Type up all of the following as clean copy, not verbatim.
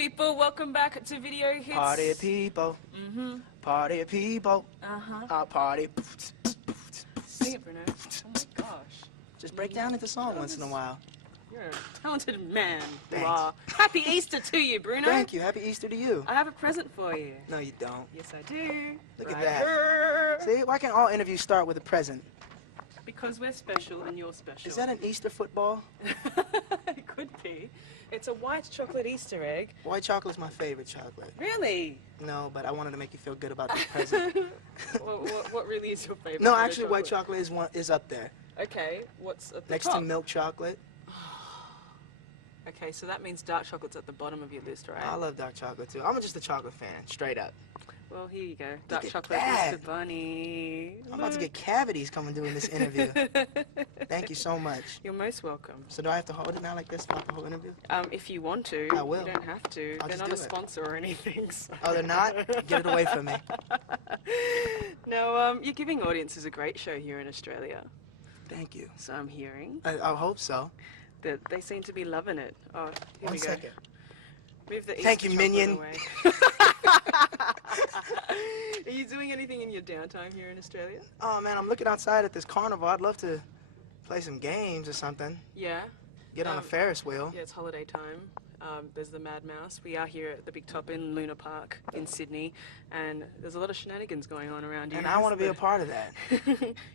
People, welcome back to Video Hits. Party people. Party people. Party. Sing it, Bruno. Oh my gosh. Just break down into song once in a while. You're a talented man. You Thanks. are. Happy Easter to you, Bruno. Thank you. Happy Easter to you. I have a present for you. No, you don't. Yes, I do. Look Right at that. here. See, why can't all interviews start with a present? Because we're special and you're special. Is that an Easter football? It could be. It's a white chocolate Easter egg. White chocolate's my favorite chocolate. Really? No, but I wanted to make you feel good about this present. what really is your favorite? No, actually, white chocolate is up there. Okay, what's at the Next top? to milk chocolate. Okay, so that means dark chocolate's at the bottom of your list, right? I love dark chocolate too. I'm just a chocolate fan, straight up. Well, here you go. Dark at chocolate, that. Mr. Bunny. I'm about to get cavities coming doing this interview. Thank you so much. You're most welcome. So do I have to hold it now like this throughout the whole interview? If you want to. I will. You don't have to. I'll They're just not do a it. sponsor or anything. So. Oh, they're not? Get it away from me. No, you're giving audiences a great show here in Australia. Thank you. So I'm hearing I hope so. that they seem to be loving it. Oh, here One we go. second. Move the Thank Easter you, chocolate minion. away. Are you doing anything in your downtime here in Australia? Oh man, I'm looking outside at this carnival. I'd love to play some games or something. Yeah. Get on a Ferris wheel. Yeah, it's holiday time. There's the Mad Mouse. We are here at the Big Top in Luna Park in Sydney, and there's a lot of shenanigans going on around you. And I want to be a part of that.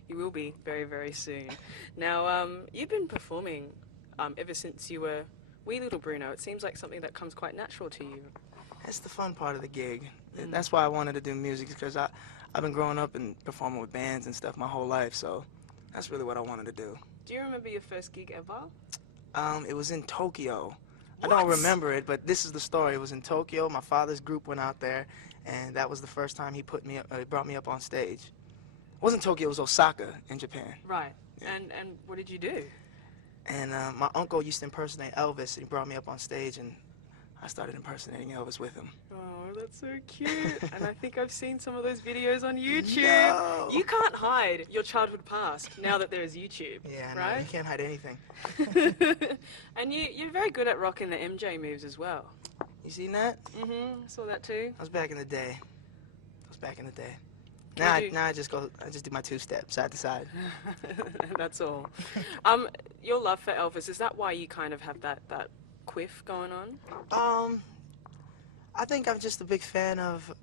You will be very, very soon. Now, you've been performing ever since you were wee little Bruno. It seems like something that comes quite natural to you. That's the fun part of the gig. That's why I wanted to do music, because I've been growing up and performing with bands and stuff my whole life, so that's really what I wanted to do. Do you remember your first gig ever? It was in Tokyo. What? I don't remember it, but this is the story. It was in Tokyo. My father's group went out there, and that was the first time he brought me up on stage. It wasn't Tokyo, it was Osaka in Japan. Right. Yeah. And what did you do? And my uncle used to impersonate Elvis, and he brought me up on stage, and I started impersonating Elvis with him. Oh, that's so cute. And I think I've seen some of those videos on YouTube. No. You can't hide your childhood past now that there is YouTube. Yeah, right? no, you can't hide anything. And you're very good at rocking the MJ moves as well. You seen that? Mm-hmm. I saw that too. That was back in the day. Can Now, you do- now I just do my two-step, side to side. That's all. Your love for Elvis, is that why you kind of have that quiff going on? I think I'm just a big fan of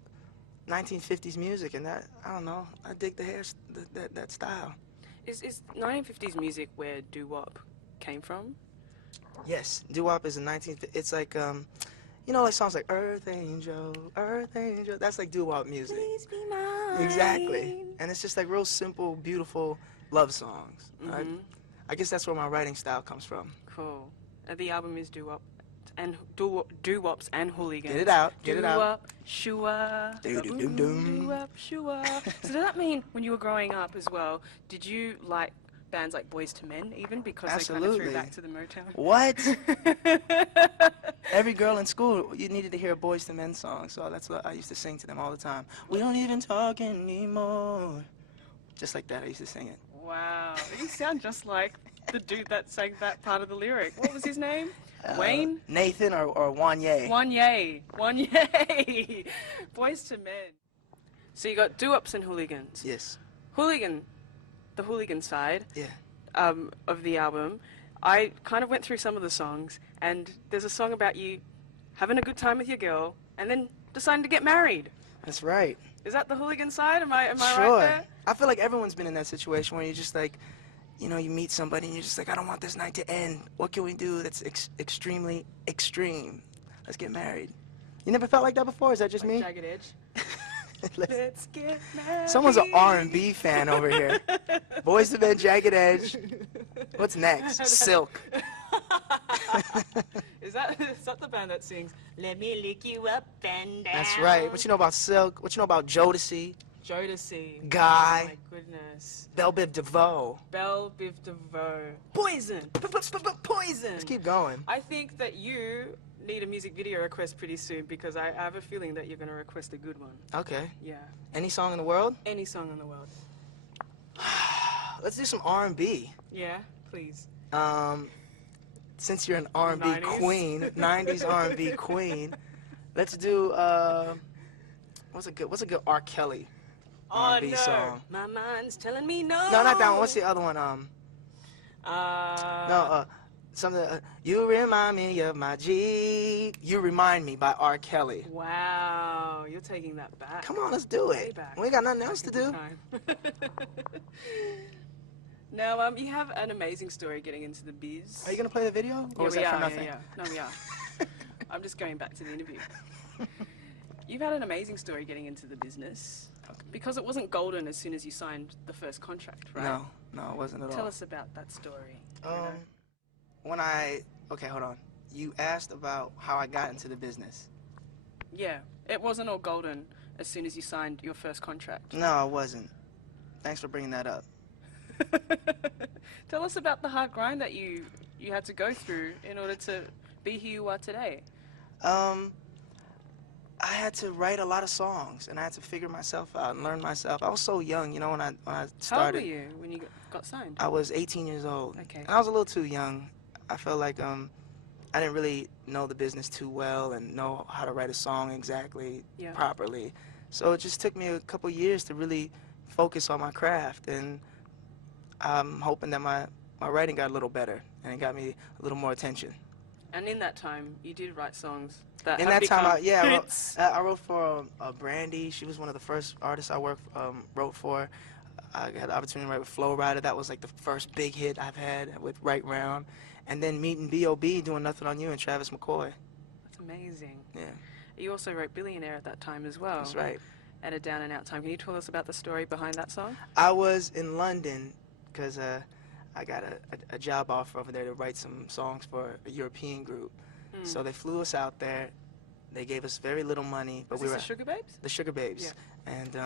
1950s music, and that, I don't know, I dig the hair, that style. Is 1950s music where doo-wop came from? Yes, doo-wop is a 1950s, it's like, you know, like songs like Earth Angel, that's like doo-wop music. Please be mine. Exactly. And it's just like real simple, beautiful love songs. Mm-hmm. I guess that's where my writing style comes from. Cool. The album is doo-wop and doo-wops and hooligans. Get it out, get it out. Doo-wop, shua. Doo-doo-doo-doo. Doo-wop, shua. So does that mean when you were growing up as well, did you like bands like Boys to Men even, because they kind of threw Absolutely. back to the Motown? What? Every girl in school, you needed to hear a Boys to Men song, so that's what I used to sing to them all the time. We don't even talk anymore. Just like that, I used to sing it. Wow, you sound just like the dude that sang that part of the lyric. What was his name? Wayne? Nathan or Wanye. Wanye. Boys to Men. So you got doo-wops and hooligans. Yes. The hooligan side Yeah. of the album. I kind of went through some of the songs, and there's a song about you having a good time with your girl and then deciding to get married. That's right. Is that the hooligan side? Am I Sure. right there? I feel like everyone's been in that situation where you're just like, you know, you meet somebody and you're just like, I don't want this night to end. What can we do that's extremely extreme? Let's get married. You never felt like that before? Is that just Like me? Jagged Edge. Let's get married. Someone's an R&B fan over here. Boys to Men, Jagged Edge. What's next? Silk. Is that the band that sings "Let Me Lick You Up and Down"? That's right. What you know about Silk? What you know about Jodeci? Jodeci. Guy. Oh my goodness. Belle Biv DeVoe. Belle Biv DeVoe. Poison. Poison. Let's keep going. I think that you need a music video request pretty soon, because I have a feeling that you're going to request a good one. Okay. Yeah. Any song in the world? Any song in the world. Let's do some R&B. Yeah, please. Since you're an R&B 90s. queen, 90s R&B queen, Let's do what's a good R. Kelly Oh R&B no, song? my mind's telling me no. No, not that one. What's the other one? No, something. You remind me of my G. You Remind Me by R. Kelly. Wow, you're taking that back. Come on, let's do Way it. back. We ain't got nothing else Back to into do. time. Now, you have an amazing story getting into the biz. Are you gonna play the video? Or Yeah, was we that for are. nothing? Yeah. No, we are. I'm just going back to the interview. You've had an amazing story getting into the business because it wasn't golden as soon as you signed the first contract, right? No, it wasn't at all. Tell us about that story. Okay, hold on. You asked about how I got into the business. Yeah, it wasn't all golden as soon as you signed your first contract. No, it wasn't. Thanks for bringing that up. Tell us about the hard grind that you had to go through in order to be who you are today. I had to write a lot of songs, and I had to figure myself out and learn myself. I was so young, you know, when I started. How old were you when you got signed? I was 18 years old. Okay. And I was a little too young. I felt like I didn't really know the business too well and know how to write a song exactly properly. So it just took me a couple years to really focus on my craft, and I'm hoping that my writing got a little better and it got me a little more attention. And in that time, you did write songs that In have that become time, hits. I wrote for Brandy. She was one of the first artists I wrote for. I had the opportunity to write with Flo Rida. That was like the first big hit I've had with Right Round. And then meeting B.O.B. doing Nothing on You and Travis McCoy. That's amazing. Yeah. You also wrote Billionaire at that time as well. That's right. At a down and out time. Can you tell us about the story behind that song? I was in London because I got a job offer over there to write some songs for a European group. So they flew us out there. They gave us very little money, but Was this the Sugar Babes? The Sugar Babes. Yeah. And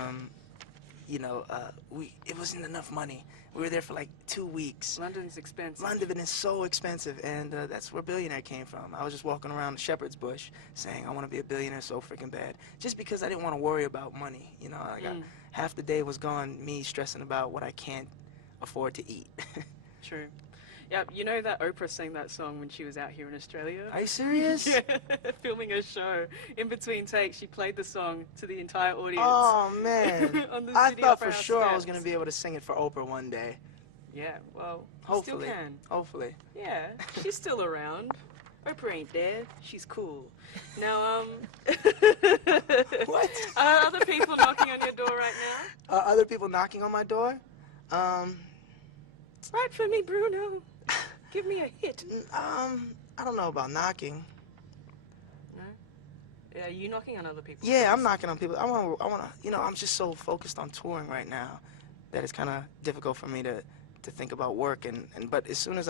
it wasn't enough money. We were there for like 2 weeks. London's expensive. London is so expensive, and that's where Billionaire came from. I was just walking around Shepherd's Bush saying I want to be a billionaire so freaking bad, just because I didn't want to worry about money. You know, half the day was gone me stressing about what I can't afford to eat. True. Yeah, you know that Oprah sang that song when she was out here in Australia? Are you serious? Yeah, filming a show. In between takes, she played the song to the entire audience. Oh, man. On the I City thought Opera for House sure I steps. was going to be able to sing it for Oprah one day. Yeah, well, Hopefully. still can. Hopefully. Yeah, she's still around. Oprah ain't dead. She's cool. Now, What? Are other people knocking on your door right now? Other people knocking on my door? Write for me, Bruno. Give me a hit. I don't know about knocking. No? Are you knocking on other people's Yeah, doors? I'm knocking on people. I want to, I'm just so focused on touring right now that it's kind of difficult for me to think about work. But as soon as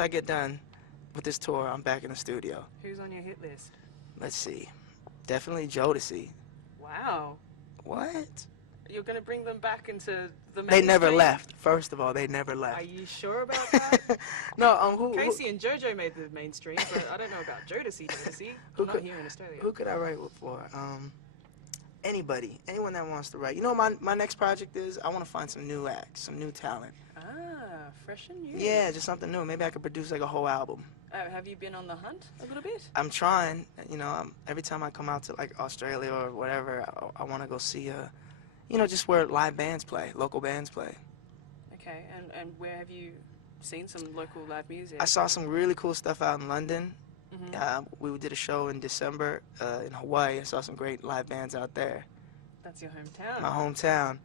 I get done with this tour, I'm back in the studio. Who's on your hit list? Let's see. Definitely Jodeci. Wow. What? You're going to bring them back into the mainstream? They never left. First of all, they never left. Are you sure about that? No, Casey and JoJo made the mainstream, but I don't know about Jodeci. Who I'm not could- here in Australia. Who could I write for? Anybody. Anyone that wants to write. You know what my next project is? I want to find some new acts, some new talent. Ah, fresh and new. Yeah, just something new. Maybe I could produce like a whole album. Have you been on the hunt a little bit? I'm trying. You know, every time I come out to like Australia or whatever, I want to go see just where live bands play, local bands play. Okay, and where have you seen some local live music? I saw some really cool stuff out in London. Mm-hmm. We did a show in December in Hawaii. I saw some great live bands out there. That's your hometown. My hometown.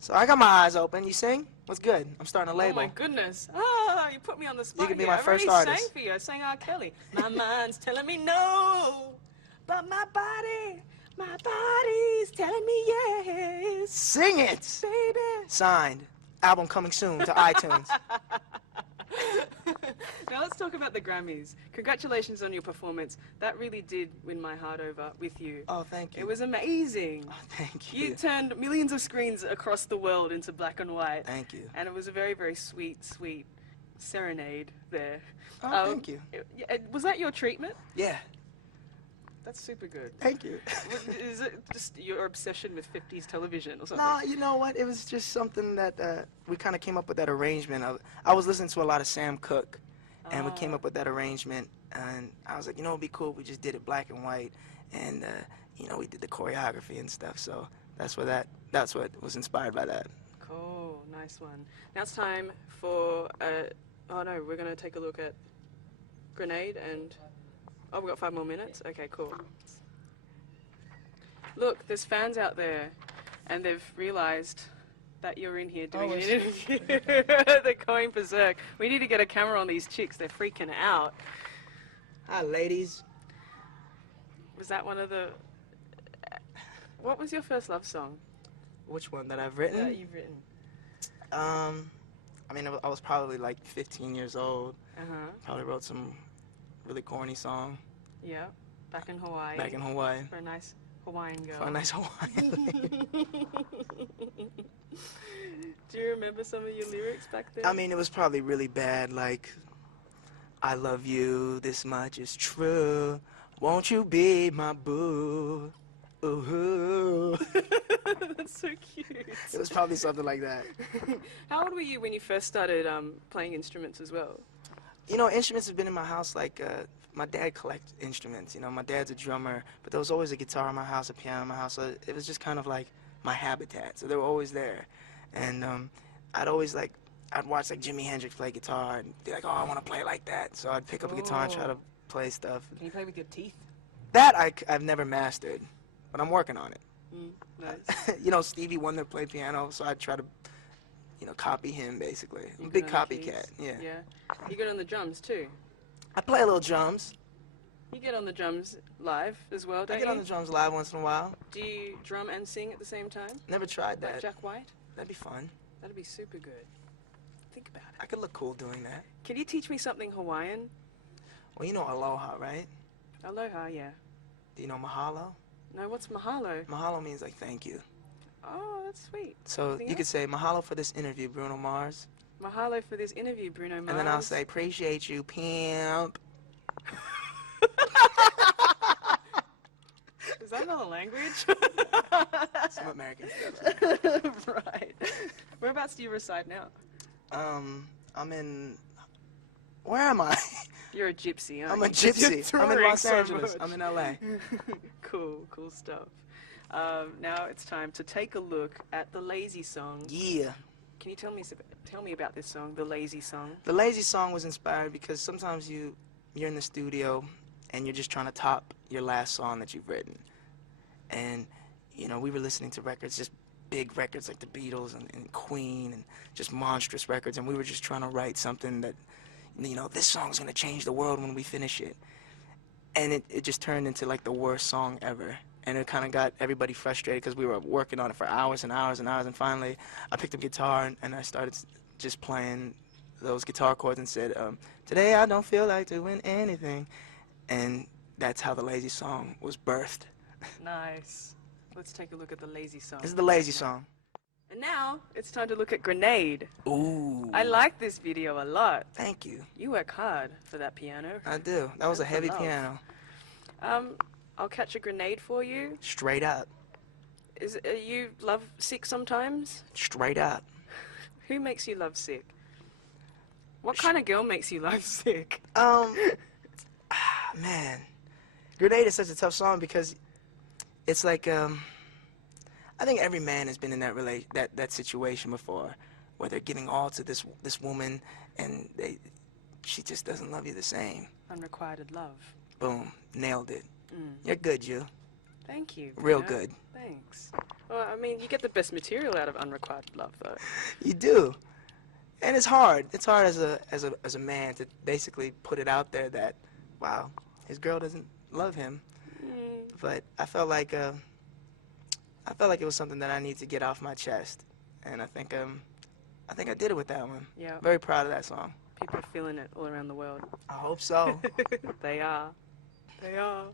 So I got my eyes open. You sing? What's good? I'm starting a Oh label. my goodness. Ah, you put me on the spot. You could be here. my first I already artist. sang for you. I sang R. Kelly. My mind's telling me no, but my body's telling me yes. Sing it! Baby. Signed. Album coming soon to iTunes. Now let's talk about the Grammys. Congratulations on your performance. That really did win my heart over with you. Oh, thank you. It was amazing. Oh, thank you. You turned millions of screens across the world into black and white. Thank you. And it was a very, very sweet, sweet serenade there. Oh, thank you. Was that your treatment? Yeah. That's super good. Thank you. Is it just your obsession with 50s television or something? No, you know what? It was just something that we kind of came up with that arrangement of. I was listening to a lot of Sam Cooke, and we came up with that arrangement, And I was like, you know, it'd be cool if we just did it black and white, and you know, we did the choreography and stuff. So that's what was inspired by that. Cool, nice one. Now it's time for oh no, we're gonna take a look at Grenade and oh, we got 5 more minutes. Okay, cool. Look, there's fans out there, and they've realised that you're in here doing an interview. They're going berserk. We need to get a camera on these chicks. They're freaking out. Hi, ladies. Was that one of the... What was your first love song Which one that I've written? that you've written? I mean, I was probably like 15 years old. Uh-huh. Probably wrote some really corny song Yeah. Back in Hawaii. back in Hawaii. For a nice Hawaiian girl. For a nice Hawaiian lady. Do you remember some of your lyrics back then? I mean, it was probably really bad, like, I love you, this much is true. Won't you be my boo? Ooh. That's so cute. It was probably something like that. How old were you when you first started playing instruments as well? You know, instruments have been in my house, like, my dad collects instruments. You know, my dad's a drummer, but there was always a guitar in my house, a piano in my house, so it was just kind of like my habitat. So they were always there. And I'd always, like, I'd watch, like, Jimi Hendrix play guitar and be like, oh, I want to play like that. So I'd pick up a guitar and try to play stuff. Can you play with your teeth? That I've never mastered, but I'm working on it. Nice. You know, Stevie Wonder played piano, so I try to, you know, copy him, basically. I'm a You big good on the copycat, keys? yeah. Yeah. You good on the drums too? I play a little drums. You get on the drums live as well, I don't get you? on the drums live once in a while. Do you drum and sing at the same time? Never tried Like that. Jack White? That'd be fun. That'd be super good. Think about it. I could look cool doing that. Can you teach me something Hawaiian? Well, you know aloha, right? Aloha, yeah. Do you know mahalo? No, what's mahalo? Mahalo means like thank you. Oh, that's sweet. So Anything you could else? say mahalo for this interview, Bruno Mars. Mahalo for this interview, Bruno Mars. And then I'll say appreciate you, pimp. Is that another language? Some American stuff. Right. Whereabouts do you reside now? I'm in... Where am I? You're a gypsy, aren't I'm you? a 'Cause you're gypsy. I'm in touring Los so Angeles. much. I'm in LA. Cool stuff. Now it's time to take a look at the Lazy Song. Yeah. Can you tell me about this song, the Lazy Song? The Lazy Song was inspired because sometimes you're in the studio and you're just trying to top your last song that you've written. And, you know, we were listening to records, just big records like the Beatles and Queen and just monstrous records, and we were just trying to write something that, you know, this song's gonna change the world when we finish it. And it just turned into like the worst song ever. And it kind of got everybody frustrated because we were working on it for hours and hours and hours, and finally I picked up guitar and I started just playing those guitar chords and said, today I don't feel like doing anything. And that's how the Lazy Song was birthed. Nice. Let's take a look at the Lazy Song. This is the Lazy Song. And now it's time to look at Grenade. Ooh. I like this video a lot. Thank you. You work hard for that piano. I do. That was a That's heavy love. piano. I'll catch a grenade for you. Straight up. Are you love sick sometimes? Straight up. Who makes you love sick? What kind of girl makes you love sick? Man. Grenade is such a tough song because it's like, I think every man has been in that situation before, where they're giving all to this woman and she just doesn't love you the same. Unrequited love. Boom. Nailed it. You're good, you. Thank you. Real Bruno. good. Thanks. Well, I mean, you get the best material out of unrequited love, though. You do. And it's hard. It's hard as a man to basically put it out there that, wow, his girl doesn't love him. But I felt like it was something that I need to get off my chest, and I think I did it with that one. Yeah. Very proud of that song. People are feeling it all around the world. I hope so. They are. They are.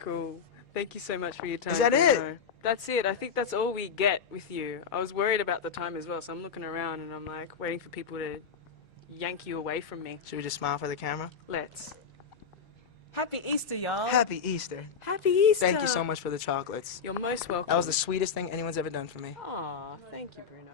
Cool. Thank you so much for your time. Is that it? Bruno. That's it. I think that's all we get with you. I was worried about the time as well, so I'm looking around and I'm like waiting for people to yank you away from me. Should we just smile for the camera? Let's. Happy Easter, y'all. Happy Easter. Happy Easter. Thank you so much for the chocolates. You're most welcome. That was the sweetest thing anyone's ever done for me. Aw, thank you, Bruno.